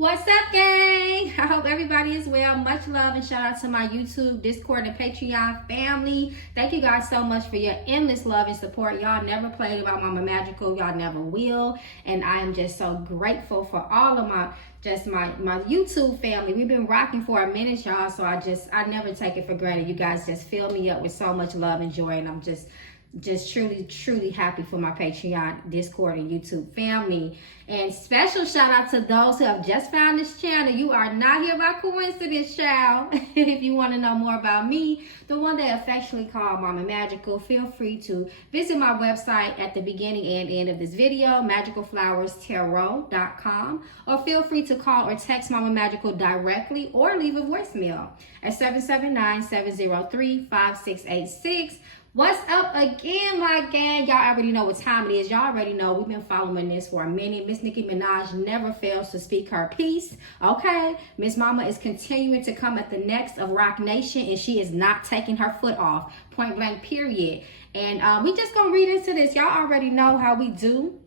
What's up, gang? I hope everybody is well. Much love and shout out to my YouTube, Discord, and Patreon family. Thank you guys so much for your endless love and support. Y'all never played about Mama Magical. Y'all never will. And I am just so grateful for all of my YouTube family. We've been rocking for a minute, y'all. So I never take it for granted. You guys just fill me up with so much love and joy. And I'm just truly happy for my Patreon, Discord, and YouTube family. And special shout out to those who have just found this channel. You are not here by coincidence, child. If you want to know more about me, the one they affectionately call Mama Magical, feel free to visit my website at the beginning and end of this video, magicalflowerstarot.com, or feel free to call or text Mama Magical directly or leave a voicemail at 779-703-5686. What's up again, my gang? Y'all already know what time it is. Y'all already know we've been following this for a minute. Miss Nicki Minaj never fails to speak her piece, okay? Miss Mama is continuing to come at the necks of Roc Nation, and she is not taking her foot off, point blank, period. And we just gonna read into this. Y'all already know how we do.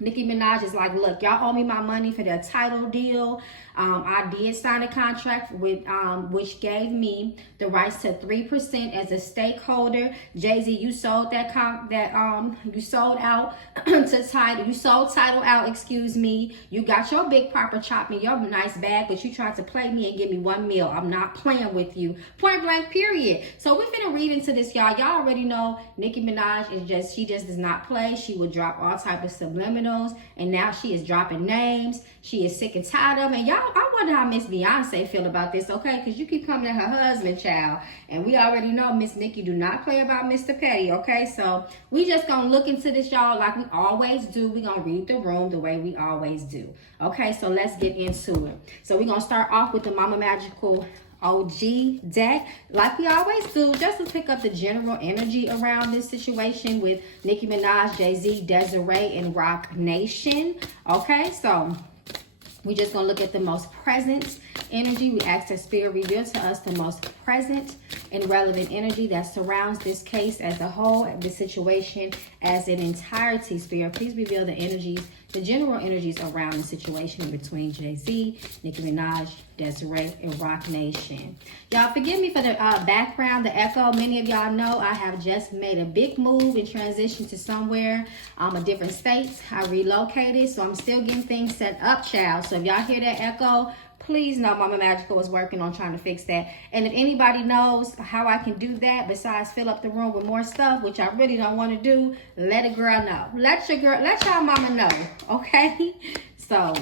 Nicki Minaj is like, look, y'all owe me my money for the Tidal deal. I did sign a contract with which gave me the rights to 3% as a stakeholder. JayZ, you sold you sold out to Tidal. You sold Tidal out, excuse me. You got your big proper chop in your nice bag, but you tried to play me and give me $1 million. I'm not playing with you. Point blank, period. So we're finna read into this, y'all. Y'all already know Nicki Minaj is she just does not play. She will drop all type of subliminals, and now she is dropping names. She is sick and tired of it. And y'all, I wonder how Miss Beyonce feel about this, okay? Because you keep coming at her husband, child. And we already know Miss Nicki do not play about Mr. Petty, okay? So we just gonna look into this, y'all, like we always do. We gonna read the room the way we always do. Okay, so let's get into it. So we're gonna start off with the Mama Magical OG deck, like we always do, just to pick up the general energy around this situation with Nicki Minaj, JayZ, Desiree, and Roc Nation. Okay, so we just gonna look at the most present energy. We ask that Spirit reveal to us the most present and relevant energy that surrounds this case as a whole, this situation as an entirety. Spirit, please reveal the energies, the general energies around the situation between JayZ, Nicki Minaj, Desiree, and Roc Nation. Y'all forgive me for the background, the echo. Many of y'all know I have just made a big move and transition to somewhere, a different states. I relocated, so I'm still getting things set up, child. So if y'all hear that echo, please know Mama Magical is working on trying to fix that. And if anybody knows how I can do that besides fill up the room with more stuff, which I really don't want to do, let a girl know. Let y'all mama know, okay? So,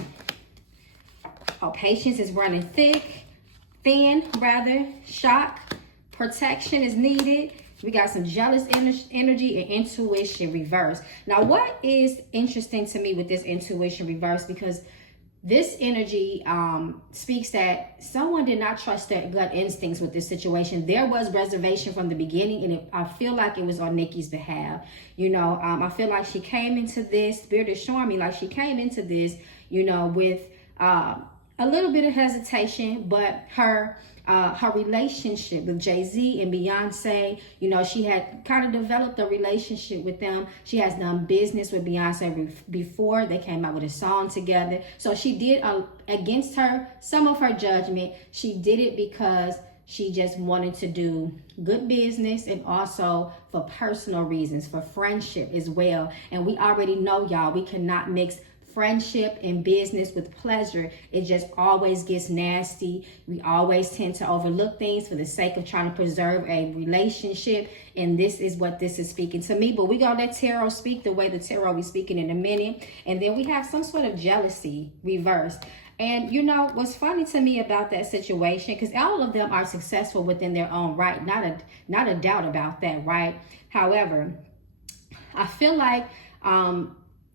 patience is running thin, shock, protection is needed. We got some jealous energy and intuition reverse. Now, what is interesting to me with this intuition reverse, because this energy speaks that someone did not trust their gut instincts with this situation. There was reservation from the beginning, and I feel like it was on Nicki's behalf. You know, I feel like she came into this, Spirit is showing me like she came into this, you know, with a little bit of hesitation, but her relationship with JayZ and Beyonce, you know, she had kind of developed a relationship with them. She has done business with Beyonce before. They came out with a song together. So she did, against some of her judgment, she did it because she just wanted to do good business, and also for personal reasons, for friendship as well. And we already know, y'all, we cannot mix friendship and business with pleasure. It just always gets nasty. We always tend to overlook things for the sake of trying to preserve a relationship, and this is what this is speaking to me. But we gonna let tarot speak the way the tarot be speaking in a minute. And then we have some sort of jealousy reversed. And you know what's funny to me about that situation, because all of them are successful within their own right, not a doubt about that, right? However, I feel like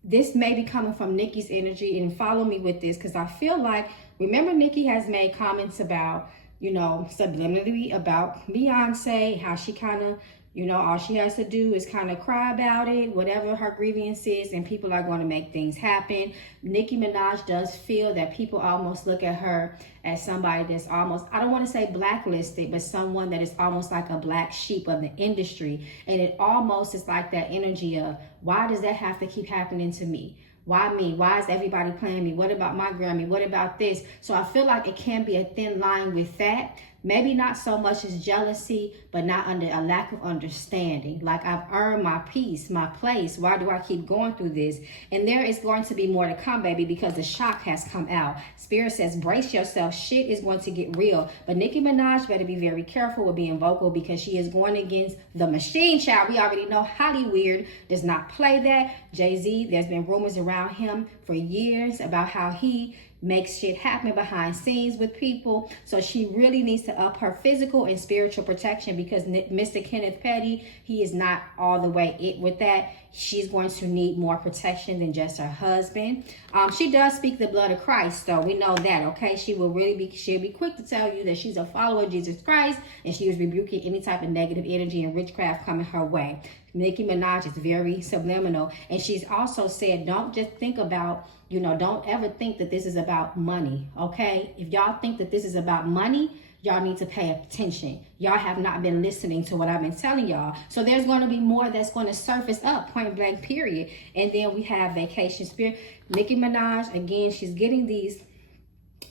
this may be coming from Nicki's energy, and follow me with this, because I feel like, remember, Nicki has made comments about, you know, subliminally about Beyonce, how she kind of, you know, all she has to do is kind of cry about it, whatever her grievance is, and people are going to make things happen. Nicki Minaj does feel that people almost look at her as somebody that's almost, I don't want to say blacklisted, but someone that is almost like a black sheep of the industry. And it almost is like that energy of, why does that have to keep happening to me? Why me? Why is everybody playing me? What about my Grammy? What about this? So I feel like it can be a thin line with that. Maybe not so much as jealousy, but not under a lack of understanding. Like, I've earned my peace, my place. Why do I keep going through this? And there is going to be more to come, baby, because the shock has come out. Spirit says, brace yourself. Shit is going to get real. But Nicki Minaj better be very careful with being vocal, because she is going against the machine, child. We already know Hollywood does not play that. JayZ, there's been rumors around him for years about how he makes shit happen behind scenes with people. So she really needs to up her physical and spiritual protection, because Mr. Kenneth Petty, he is not all the way it with that. She's going to need more protection than just her husband. She does speak the blood of Christ, though. We know that, okay? She'll be quick to tell you that she's a follower of Jesus Christ, and she is rebuking any type of negative energy and witchcraft coming her way. Nicki Minaj is very subliminal, and she's also said, don't just think about, don't ever think that this is about money, okay? If y'all think that this is about money, y'all need to pay attention. Y'all have not been listening to what I've been telling y'all. So there's going to be more that's going to surface up, point blank, period. And then we have Vacation Spirit. Nicki Minaj, again, she's getting these.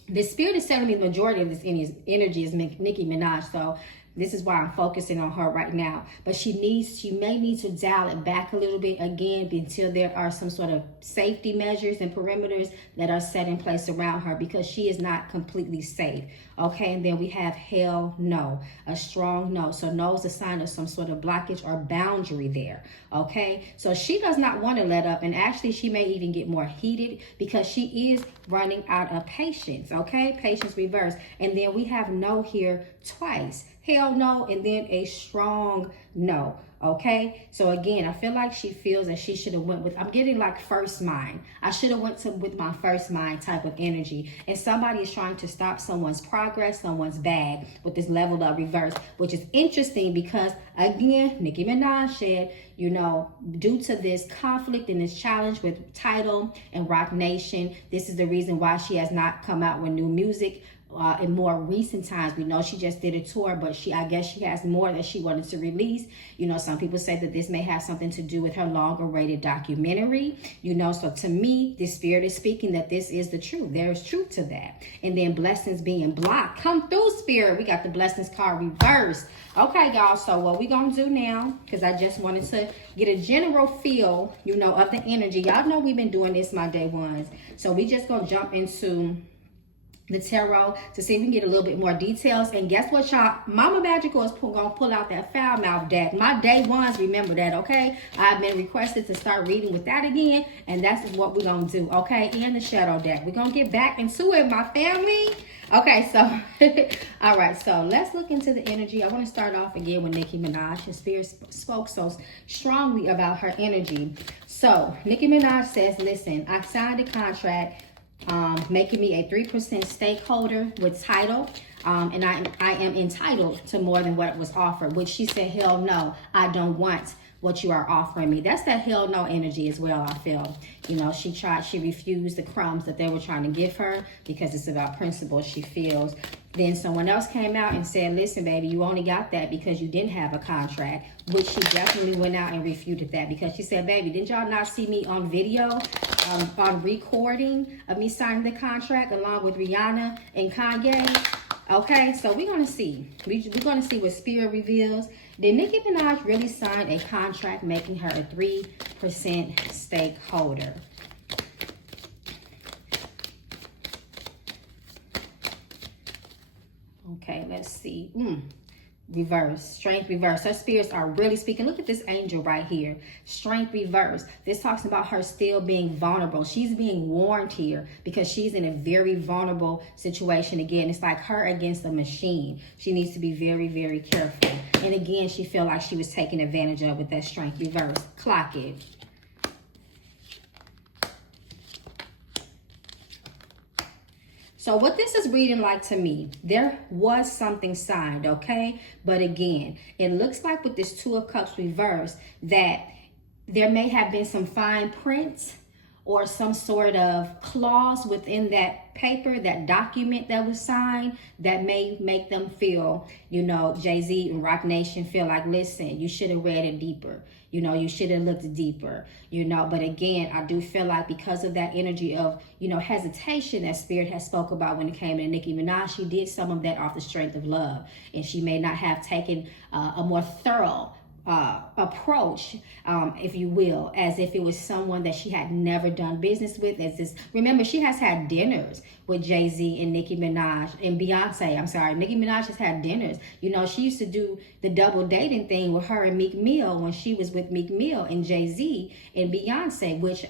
The Spirit is telling me the majority of this energy is Nicki Minaj. So this is why I'm focusing on her right now. But she may need to dial it back a little bit again until there are some sort of safety measures and perimeters that are set in place around her, because she is not completely safe. Okay, and then we have hell no, a strong no. So no is a sign of some sort of blockage or boundary there. Okay, so she does not want to let up, and actually she may even get more heated because she is running out of patience. Okay, patience reverse. And then we have no here twice. Hell no, and then a strong no. Okay, so again, I feel like she feels that she should have went with, I'm getting like first mind. I should have went with my first mind type of energy. And somebody is trying to stop someone's progress, someone's bag with this level of reverse, which is interesting because, again, Nicki Minaj said, due to this conflict and this challenge with Tidal and Roc Nation, this is the reason why she has not come out with new music. In more recent times, we know she just did a tour, but I guess she has more that she wanted to release. Some people say that this may have something to do with her longer-rated documentary. So to me, the Spirit is speaking that this is the truth. There is truth to that. And then blessings being blocked. Come through, Spirit. We got the blessings card reversed. Okay, y'all. So what we gonna do now? Because I just wanted to get a general feel, of the energy. Y'all know we've been doing this my day ones. So we just gonna jump into the tarot to see if we can get a little bit more details. And guess what, y'all? Mama Magical is gonna pull out that foul mouth deck. My day ones, remember that, okay? I've been requested to start reading with that again, and that's what we're gonna do, okay? And the shadow deck. We're gonna get back into it, my family. Okay, so all right, so let's look into the energy. I want to start off again with Nicki Minaj. And Spirit spoke so strongly about her energy. So Nicki Minaj says, listen, I signed a contract making me a 3% stakeholder with Tidal, and I am entitled to more than what was offered, which she said, hell no, I don't want what you are offering me. That's that hell no energy as well, I feel. She refused the crumbs that they were trying to give her because it's about principle, she feels. Then someone else came out and said, listen, baby, you only got that because you didn't have a contract, which she definitely went out and refuted that, because she said, baby, did y'all not see me on video, on recording of me signing the contract along with Rihanna and Kanye? Okay, so we're going to see. We're going to see what Spirit reveals. Did Nicki Minaj really sign a contract making her a 3% stakeholder? Okay, let's see. Reverse, strength reverse. Her spirits are really speaking. Look at this angel right here. Strength reverse. This talks about her still being vulnerable. She's being warned here because she's in a very vulnerable situation. Again, it's like her against a machine. She needs to be very, very careful. And again, she felt like she was taken advantage of with that strength reverse. Clock it. So what this is reading like to me, there was something signed, okay? But again, it looks like with this Two of Cups reversed that there may have been some fine print or some sort of clause within that paper, that document that was signed, that may make them feel, JayZ and Roc Nation feel like, listen, you should have read it deeper. You know, you should have looked deeper, you know. But again, I do feel like because of that energy of, you know, hesitation that Spirit has spoke about when it came to Nicki Minaj, she did some of that off the strength of love. And she may not have taken a more thorough approach, if you will, as if it was someone that she had never done business with. As this, remember, she has had dinners with JayZ and Nicki Minaj and Beyonce. I'm sorry, Nicki Minaj has had dinners. You know, she used to do the double dating thing with her and Meek Mill when she was with Meek Mill and JayZ and Beyonce, which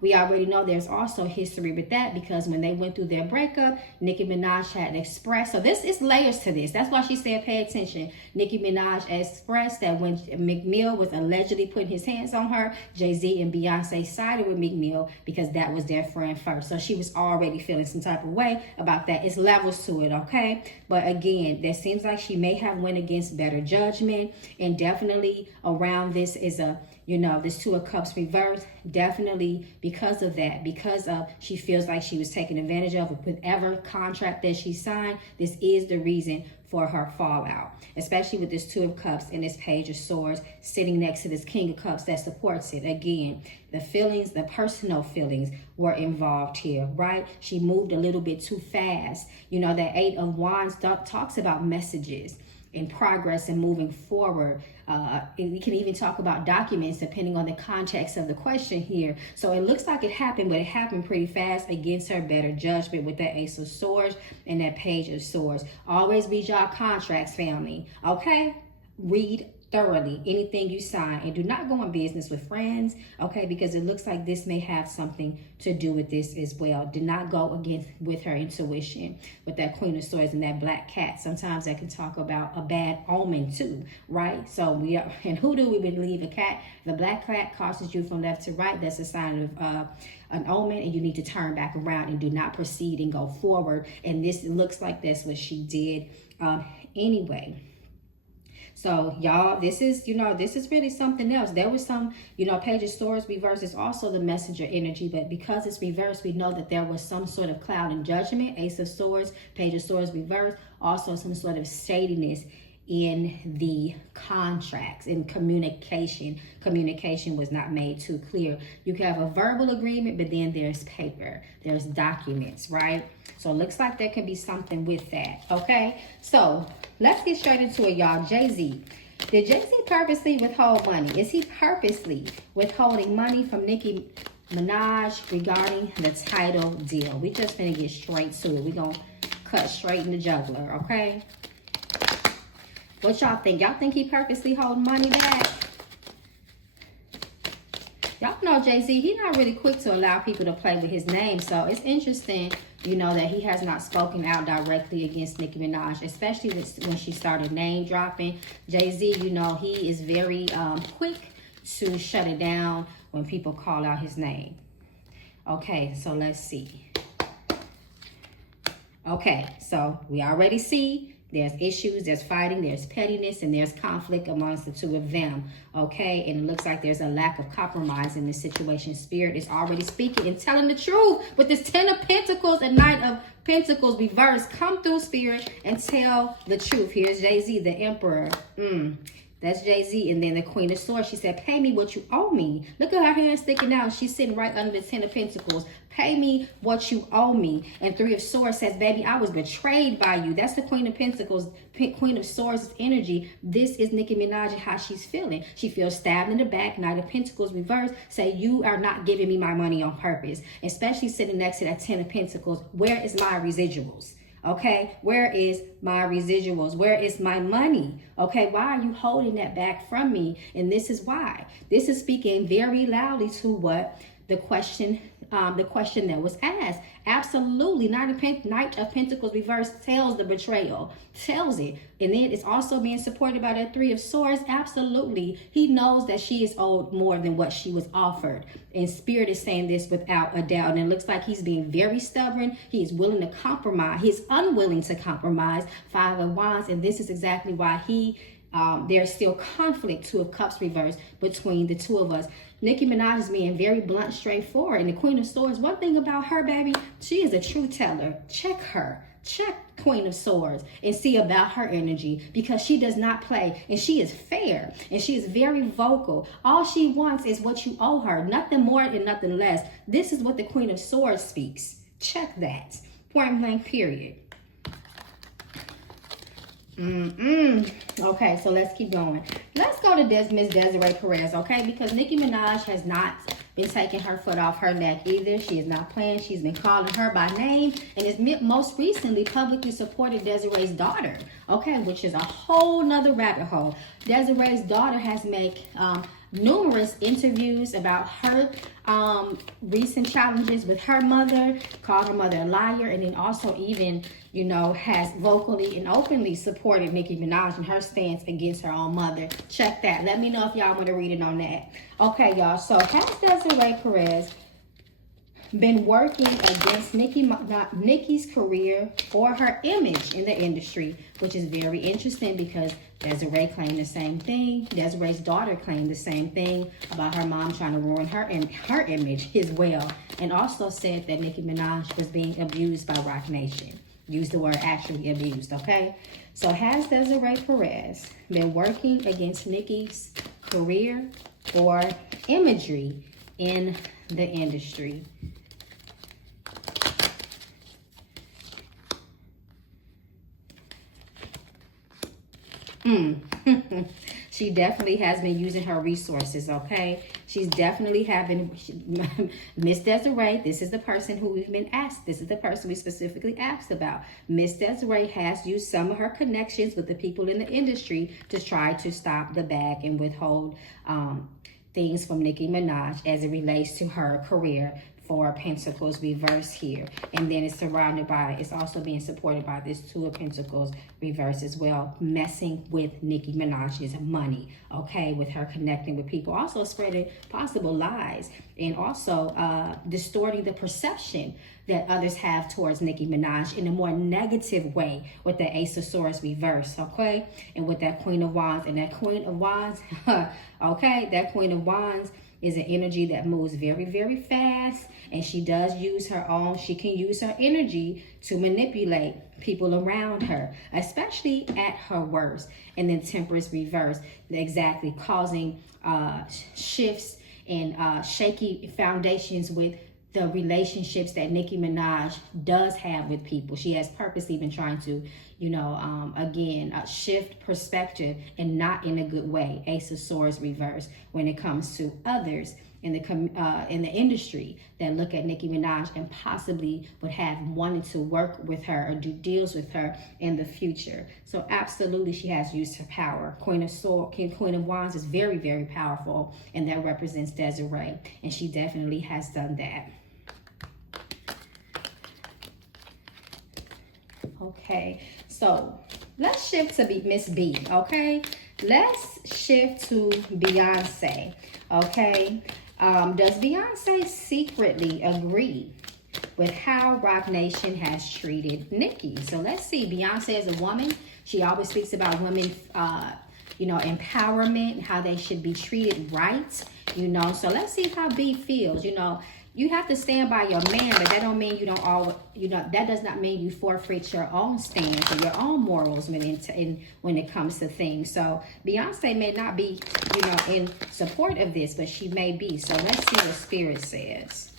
we already know there's also history with that, because when they went through their breakup, Nicki Minaj had expressed, so this is layers to this. That's why she said pay attention. Nicki Minaj expressed that when Meek Mill was allegedly putting his hands on her, JayZ and Beyonce sided with Meek Mill because that was their friend first. So she was already feeling some type of way about that. It's levels to it, okay? But again, there seems like she may have went against better judgment, and definitely around this is a, you know, this Two of Cups reverse, definitely because of that, because of she feels like she was taken advantage of with whatever contract that she signed. This is the reason for her fallout, especially with this Two of Cups and this Page of Swords sitting next to this King of Cups that supports it. Again, the feelings, the personal feelings were involved here, right? She moved a little bit too fast. You know, that Eight of Wands talks about messages and progress and moving forward. And we can even talk about documents depending on the context of the question here. So it looks like it happened, but it happened pretty fast against her better judgment with that Ace of Swords and that Page of Swords. Always read y'all contracts, family, okay? Read thoroughly anything you sign, and do not go in business with friends, okay? Because it looks like this may have something to do with this as well. Do not go against with her intuition with that Queen of Swords and that Black Cat. Sometimes that can talk about a bad omen too, right? So we are, and who do we believe? A cat. The Black Cat causes you from left to right. That's a sign of an omen, and you need to turn back around and do not proceed and go forward. And this looks like that's what she did anyway. So y'all, this is, you know, this is really something else. There was some, you know, Page of Swords reverse is also the messenger energy, but because it's reversed, we know that there was some sort of cloud and judgment. Ace of Swords, Page of Swords reverse, also some sort of shadiness in the contracts and communication. Communication was not made too clear. You can have a verbal agreement, but then there's paper, there's documents, right? So it looks like there could be something with that, okay? So let's get straight into it, y'all. JayZ. Did JayZ purposely withhold money? Is he purposely withholding money from Nicki Minaj regarding the Tidal deal? We just finna get straight to it. We gonna cut straight in the jugular, okay? What y'all think? Y'all think he purposely holding money back? Y'all know JayZ, he's not really quick to allow people to play with his name. So it's interesting, you know, that he has not spoken out directly against Nicki Minaj, especially when she started name dropping. JayZ, you know, he is very quick to shut it down when people call out his name. Okay, so let's see. Okay, so we already see there's issues, there's fighting, there's pettiness, and there's conflict amongst the two of them, okay? And it looks like there's a lack of compromise in this situation. Spirit is already speaking and telling the truth with this Ten of Pentacles and Knight of Pentacles reversed. Come through, Spirit, and tell the truth. Here's JayZ, the Emperor. That's JayZ. And then the Queen of Swords, she said, pay me what you owe me. Look at her hand sticking out. She's sitting right under the Ten of Pentacles. Pay me what you owe me. And Three of Swords says, baby, I was betrayed by you. That's the Queen of Pentacles, Queen of Swords energy. This is Nicki Minaj and how she's feeling. She feels stabbed in the back. Knight of Pentacles reversed. Say, you are not giving me my money on purpose. Especially sitting next to that Ten of Pentacles. Where is my residuals? Okay, where is my residuals? Where is my money? Okay, why are you holding that back from me? And this is why. This is speaking very loudly to what the question that was asked. Absolutely, Knight of Pentacles reversed tells the betrayal, tells it. And then it's also being supported by that Three of Swords. Absolutely, he knows that she is owed more than what she was offered. And Spirit is saying this without a doubt. And it looks like he's being very stubborn. He is willing to compromise. He's unwilling to compromise. Five of Wands. And this is exactly why there's still conflict, Two of Cups reversed, between the two of us. Nicki Minaj is being very blunt, straightforward. And the Queen of Swords, one thing about her, baby, she is a truth teller. Check her. check Queen of Swords and see about her energy, because she does not play, and she is fair, and she is very vocal. All she wants is what you owe her, nothing more and nothing less. This is what the Queen of Swords speaks. Check that. Point blank, period. Okay, so let's keep going. Let's go to Miss Desiree Perez, okay? Because Nicki Minaj has not been taking her foot off her neck either. She is not playing. She's been calling her by name, and has most recently publicly supported Desiree's daughter, okay? Which is a whole nother rabbit hole. Desiree's daughter has made numerous interviews about her recent challenges with her mother, called her mother a liar, and then also even, you know, has vocally and openly supported Nicki Minaj and her stance against her own mother. Check that. Let me know if y'all want to read it on that. Okay, y'all. So has Desiree Perez been working against Nicki's career or her image in the industry, which is very interesting because Desiree claimed the same thing. Desiree's daughter claimed the same thing about her mom trying to ruin her and her image as well, and also said that Nicki Minaj was being abused by Roc Nation. Use the word actually abused, okay? So has Desiree Perez been working against Nicki's career or imagery in the industry? She definitely has been using her resources, okay? She's definitely having, Miss Desiree, this is the person who we've been asked. This is the person we specifically asked about. Miss Desiree has used some of her connections with the people in the industry to try to stop the bag and withhold things from Nicki Minaj as it relates to her career. Four of Pentacles reverse here, and then it's surrounded by, it's also being supported by this Two of Pentacles reverse as well, messing with Nicki Minaj's money, okay, with her connecting with people, also spreading possible lies, and also distorting the perception that others have towards Nicki Minaj in a more negative way with the Ace of Swords reverse, okay, and with that Queen of Wands, and that Queen of Wands, okay, that Queen of Wands is an energy that moves very, very fast, and she does use her own, she can use her energy to manipulate people around her, especially at her worst. And then Temperance reverse, exactly causing shifts and shaky foundations with the relationships that Nicki Minaj does have with people. She has purposely been trying to, you know, again, shift perspective, and not in a good way. Ace of Swords reverse when it comes to others in the industry that look at Nicki Minaj and possibly would have wanted to work with her or do deals with her in the future. So absolutely, she has used her power. Queen of Wands is very, very powerful, and that represents Desiree, and she definitely has done that. Okay, so let's shift to Miss B, okay? Let's shift to Beyonce, okay? Does Beyonce secretly agree with how Roc Nation has treated Nicki? So let's see. Beyonce is a woman. She always speaks about women, you know, empowerment and how they should be treated right, you know. So let's see how B feels, you know. You have to stand by your man, but that don't mean you don't all, you know, that does not mean you forfeit your own stance or your own morals when it comes to things. So Beyonce may not be, you know, in support of this, but she may be. So let's see what Spirit says.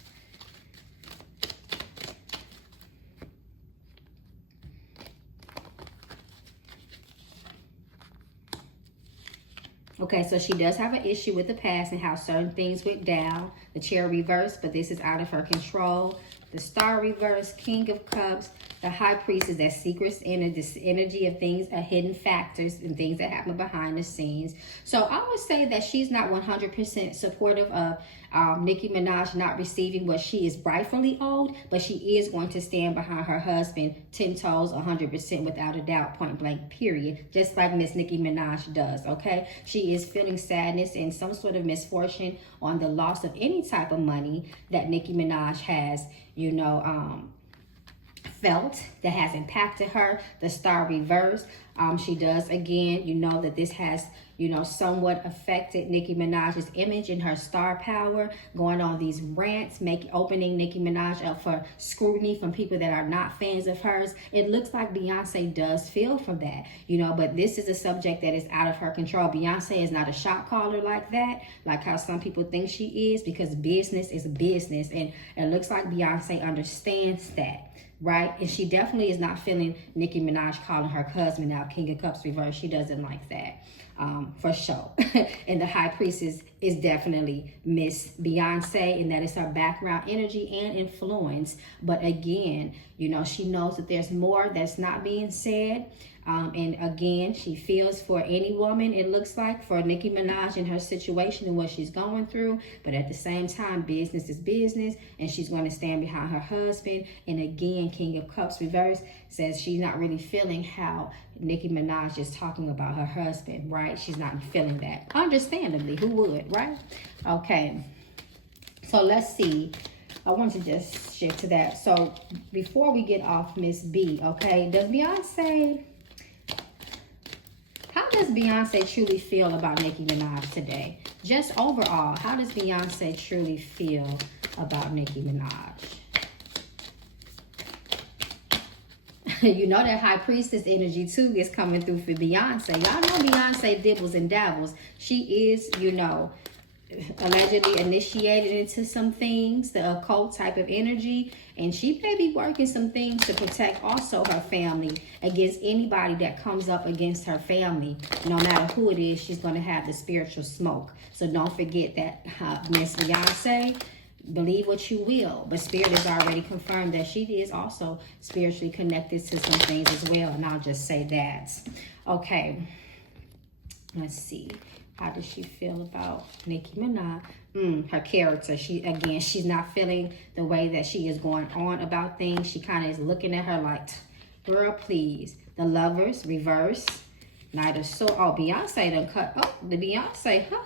Okay, so she does have an issue with the past and how certain things went down. The Chair reverse, but this is out of her control. The Star reverse, King of Cups. The High Priest is that secret energy of things, hidden factors and things that happen behind the scenes. So I would say that she's not 100% supportive of Nicki Minaj not receiving what she is rightfully owed, but she is going to stand behind her husband 10 toes, 100% without a doubt, point blank, period. Just like Miss Nicki Minaj does, okay? She is feeling sadness and some sort of misfortune on the loss of any type of money that Nicki Minaj has, you know, felt that has impacted her. The Star reverse, She does, again, you know, that this has, you know, somewhat affected Nicki Minaj's image and her star power, going on these rants, opening Nicki Minaj up for scrutiny from people that are not fans of hers. It looks like Beyonce does feel from that, you know, but this is a subject that is out of her control. Beyonce is not a shot caller like that, like how some people think she is, because business is business, and it looks like Beyonce understands that. Right? And she definitely is not feeling Nicki Minaj calling her husband out, King of Cups reverse. She doesn't like that, for sure. And the high priestess is definitely Miss Beyonce, and that is her background energy and influence. But again, you know, she knows that there's more that's not being said. And again, she feels for any woman, it looks like, for Nicki Minaj and her situation and what she's going through. But at the same time, business is business, and she's going to stand behind her husband. And again, King of Cups reverse says she's not really feeling how Nicki Minaj is talking about her husband, right? She's not feeling that. Understandably, who would, right? Okay, so let's see. I want to just shift to that. So before we get off Miss B, okay, how does Beyonce truly feel about Nicki Minaj today? Just overall, how does Beyonce truly feel about Nicki Minaj? You know that high priestess energy too is coming through for Beyonce. Y'all know Beyonce dibbles and dabbles. She is, you know, allegedly initiated into some things, the occult type of energy, and she may be working some things to protect also her family against anybody that comes up against her family. No matter who it is, she's going to have the spiritual smoke. So don't forget that, Miss Beyonce, believe what you will, but Spirit has already confirmed that she is also spiritually connected to some things as well, and I'll just say that. Okay, let's see. How does she feel about Nicki Minaj? Her character. She's not feeling the way that she is going on about things. She kind of is looking at her like, girl, please. The Lovers, reverse. Knight of Swords. Oh, Beyonce done cut. Oh, the Beyonce, huh?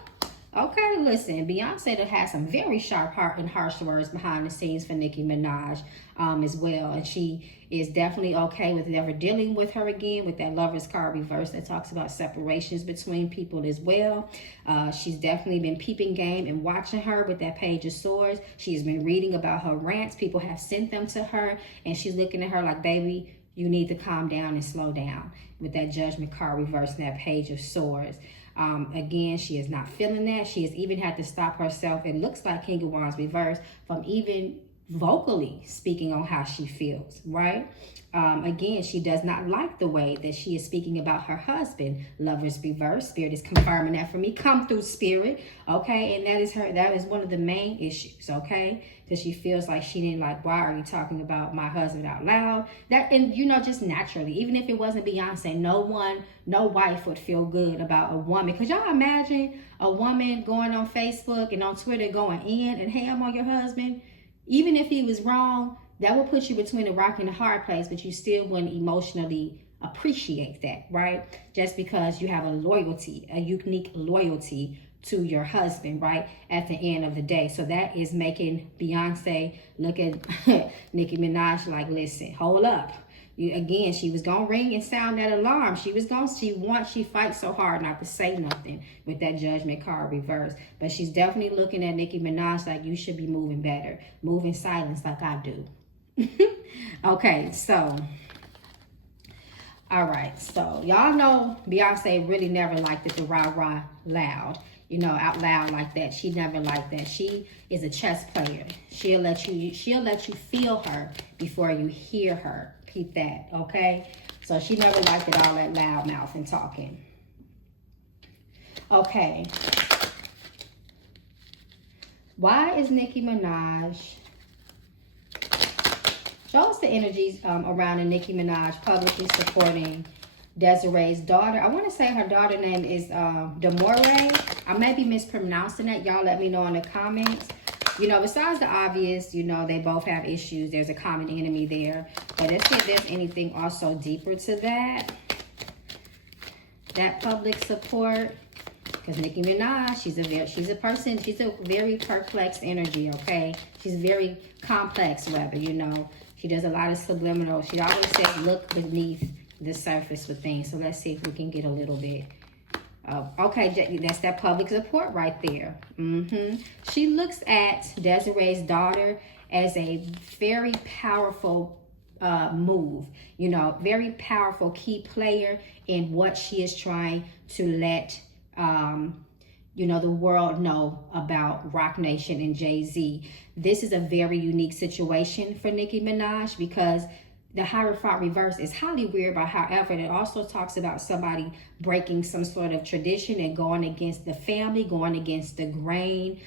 Okay, listen, Beyonce done had some very sharp heart and harsh words behind the scenes for Nicki Minaj as well. And she is definitely okay with never dealing with her again, with that Lover's card reverse that talks about separations between people as well. She's definitely been peeping game and watching her with that Page of Swords. She's been reading about her rants. People have sent them to her, and she's looking at her like, baby, you need to calm down and slow down, with that Judgment card reverse and that Page of Swords. Again, she is not feeling that. She has even had to stop herself, it looks like King of Wands reverse, from even vocally speaking on how she feels, right? Again, she does not like the way that she is speaking about her husband. Lovers reverse. Spirit is confirming that for me. Come through, Spirit. Okay, and that is one of the main issues, okay? Because she feels like she didn't like, why are you talking about my husband out loud? That, and you know, just naturally, even if it wasn't Beyonce, no wife would feel good about a woman. Because y'all imagine a woman going on Facebook and on Twitter going in and ham on your husband. Even if he was wrong, that will put you between a rock and a hard place, but you still wouldn't emotionally appreciate that, right? Just because you have a unique loyalty to your husband, right? At the end of the day. So that is making Beyonce look at Nicki Minaj like, listen, hold up. Again, she was gonna ring and sound that alarm. She fights so hard not to say nothing with that Judgment card reverse. But she's definitely looking at Nicki Minaj like, you should be moving better. Move in silence like I do. Okay, so all right, so y'all know Beyonce really never liked it, the rah-rah loud, you know, out loud like that. She never liked that. She is a chess player. She'll let you feel her before you hear her. Keep that, okay? So she never liked it, all that loud mouth and talking. Okay. Why is Nicki Minaj... Show us the energies around the Nicki Minaj publicly supporting Desiree's daughter. I want to say her daughter name is Demoree. I may be mispronouncing that. Y'all let me know in the comments. You know, besides the obvious, you know, they both have issues. There's a common enemy there. But let's see if there's anything also deeper to that. That public support. Because Nicki Minaj, she's a very perplexed energy, okay? She's very complex, rather, you know. She does a lot of subliminal. She always says, look beneath the surface with things. So let's see if we can get a little bit. Okay, that's that public support right there. She looks at Desiree's daughter as a very powerful move, you know, very powerful key player in what she is trying to let you know, the world know about Roc Nation and JayZ. This is a very unique situation for Nicki Minaj because the Hierophant reverse is highly weird, but however, it also talks about somebody breaking some sort of tradition and going against the family, going against the grain,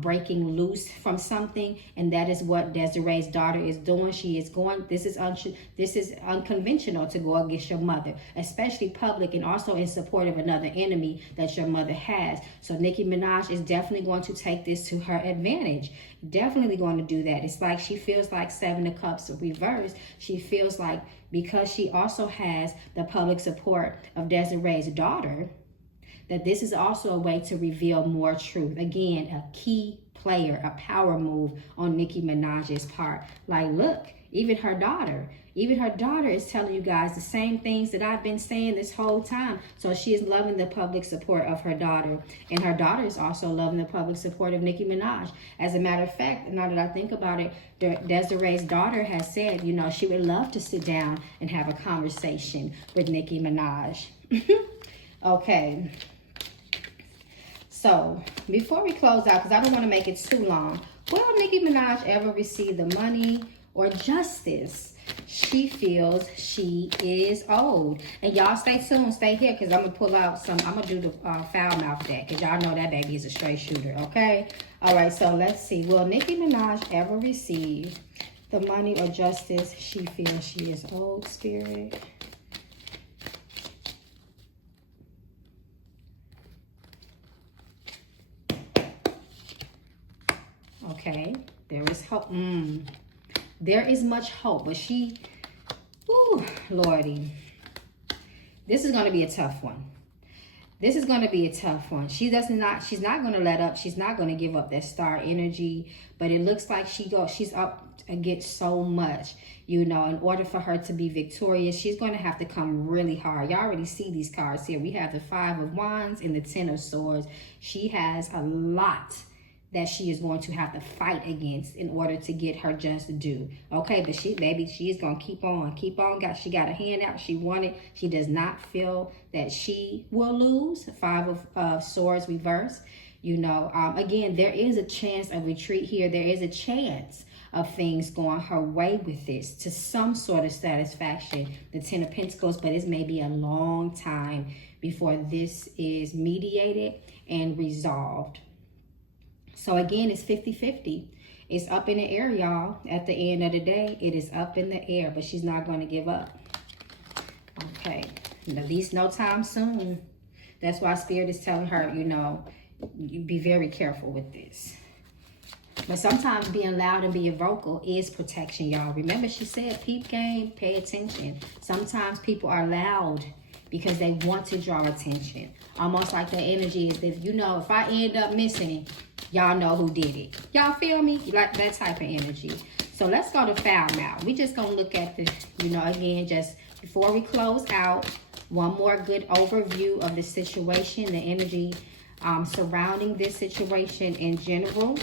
breaking loose from something. And that is what Desiree's daughter is doing. She is going, this is unconventional to go against your mother, especially public and also in support of another enemy that your mother has. So Nicki Minaj is definitely going to take this to her advantage. Definitely going to do that. It's like she feels like Seven of Cups reverse. She feels like because she also has the public support of Desiree's daughter, that this is also a way to reveal more truth. Again, a key player, a power move on Nicki Minaj's part. Like, look, even her daughter is telling you guys the same things that I've been saying this whole time. So she is loving the public support of her daughter. And her daughter is also loving the public support of Nicki Minaj. As a matter of fact, now that I think about it, Desiree's daughter has said, you know, she would love to sit down and have a conversation with Nicki Minaj. Okay. So, before we close out, because I don't want to make it too long, will Nicki Minaj ever receive the money or justice she feels she is owed? And y'all stay tuned, stay here, because I'm going to pull out some, I'm going to do the foul mouth deck, because y'all know that baby is a straight shooter, okay? All right, so let's see. Will Nicki Minaj ever receive the money or justice she feels she is owed, Spirit? Okay, there is hope. There is much hope, but she, ooh, Lordy, this is going to be a tough one. This is going to be a tough one. She's not going to let up. She's not going to give up that star energy, but it looks like she's up against so much, you know, in order for her to be victorious. She's going to have to come really hard. Y'all already see these cards here. We have the 5 of Wands and the 10 of Swords. She has a lot that she is going to have to fight against in order to get her just due. Okay, but she's going to keep on. She got a hand out. She won it. She does not feel that she will lose. 5 of Swords reverse. You know, again, there is a chance of retreat here. There is a chance of things going her way with this to some sort of satisfaction. The 10 of Pentacles, but it's maybe a long time before this is mediated and resolved. So again, it's 50-50. It's up in the air, y'all. At the end of the day, it is up in the air, but she's not going to give up. Okay, at least no time soon. That's why Spirit is telling her, you know, you be very careful with this. But sometimes being loud and being vocal is protection, y'all. Remember, she said, peep game, pay attention. Sometimes people are loud because they want to draw attention. Almost like the energy is that, you know, if I end up missing it, y'all know who did it. Y'all feel me? Like that type of energy. So let's go to foul mouth. We just gonna look at the, you know, again, just before we close out, one more good overview of the situation, the energy surrounding this situation in general.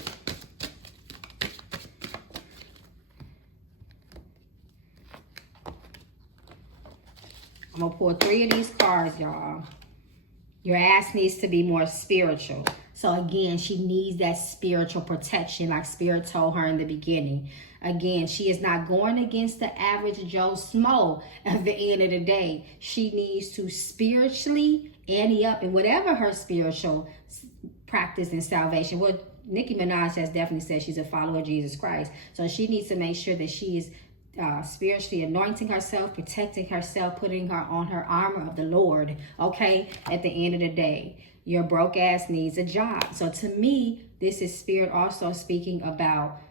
I'm gonna pull 3 of these cards, y'all. Your ass needs to be more spiritual. So again, she needs that spiritual protection like Spirit told her in the beginning. Again, she is not going against the average Joe Smo at the end of the day. She needs to spiritually ante up in whatever her spiritual practice and salvation. Well, Nicki Minaj has definitely said she's a follower of Jesus Christ. So she needs to make sure that she is spiritually anointing herself, protecting herself, putting her on her armor of the Lord, okay? At the end of the day, your broke ass needs a job. So to me, this is Spirit also speaking about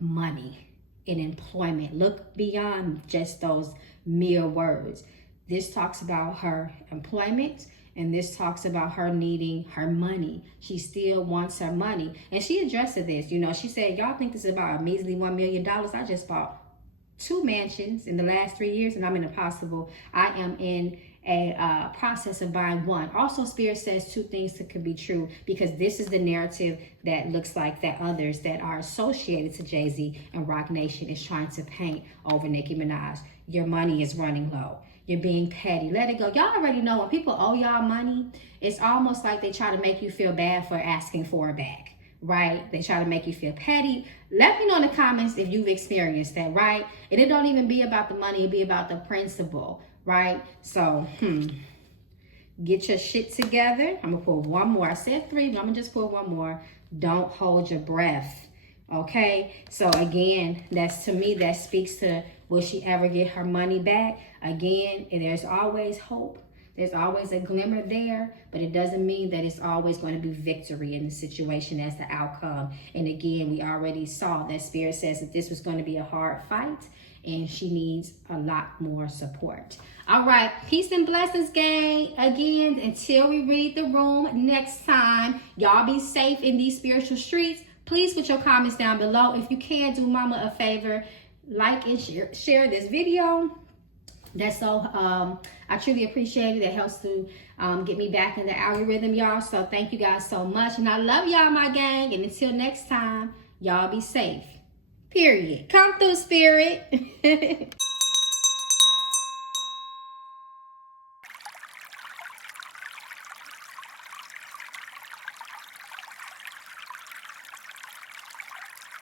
money and employment. Look beyond just those mere words. This talks about her employment, and this talks about her needing her money. She still wants her money. And she addressed this, you know, she said, y'all think this is about a measly $1 million? I just bought 2 mansions in the last 3 years, and I'm in a possible, I am in a process of buying 1. Also, Spirit says 2 things that could be true, because this is the narrative that looks like that others that are associated to JayZ and Roc Nation is trying to paint over Nicki Minaj. Your money is running low. You're being petty. Let it go. Y'all already know when people owe y'all money, it's almost like they try to make you feel bad for asking for it back, right? They try to make you feel petty. Let me know in the comments if you've experienced that, right? And it don't even be about the money. It be about the principle, right? So, get your shit together. I'm going to pull 1 more. I said 3, but I'm going to just pull 1 more. Don't hold your breath, okay? So, again, that's, to me, that speaks to, will she ever get her money back? Again, there's always hope. There's always a glimmer there, but it doesn't mean that it's always going to be victory in the situation as the outcome. And again, we already saw that Spirit says that this was going to be a hard fight, and she needs a lot more support. All right, peace and blessings, gang. Again, until we read the room next time, y'all be safe in these spiritual streets. Please put your comments down below. If you can, do mama a favor, like and share this video. That's so, I truly appreciate it. It helps to get me back in the algorithm, y'all. So thank you guys so much. And I love y'all, my gang. And until next time, y'all be safe. Period. Come through, Spirit.